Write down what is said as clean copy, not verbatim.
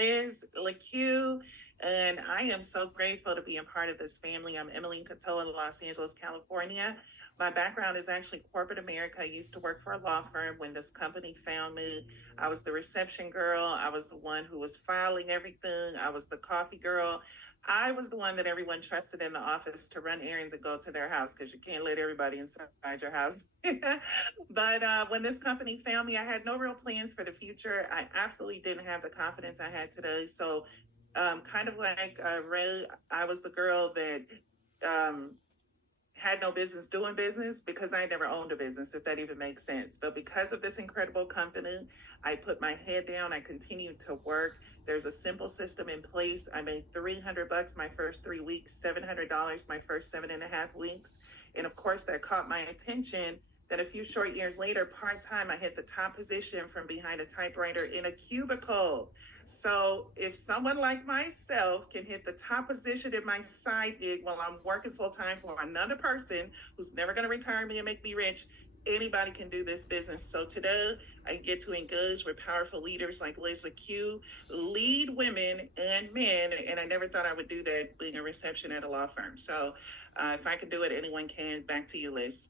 Liz LeQ, and I am so grateful to be a part of this family. I'm Emeline Katoa in Los Angeles, California. My background is actually corporate America. I used to work for a law firm. When this company found me, I was the reception girl. I was the one who was filing everything. I was the coffee girl. I was the one that everyone trusted in the office to run errands and go to their house because you can't let everybody inside your house. But when this company found me, I had no real plans for the future. I absolutely didn't have the confidence I had today. So, kind of like Ray, I was the girl that um, had no business doing business because I never owned a business, if that even makes sense. But because of this incredible company, I put my head down. I continued to work. There's a simple system in place. I made $300 my first 3 weeks, $700 my first 7.5 weeks. And of course, that caught my attention. Then a few short years later, part-time, I hit the top position from behind a typewriter in a cubicle. So if someone like myself can hit the top position in my side gig while I'm working full-time for another person who's never going to retire me and make me rich, anybody can do this business. So today I get to engage with powerful leaders like Liz Q, lead women and men. And I never thought I would do that being a reception at a law firm. So if I can do it, anyone can. Back to you, Liz.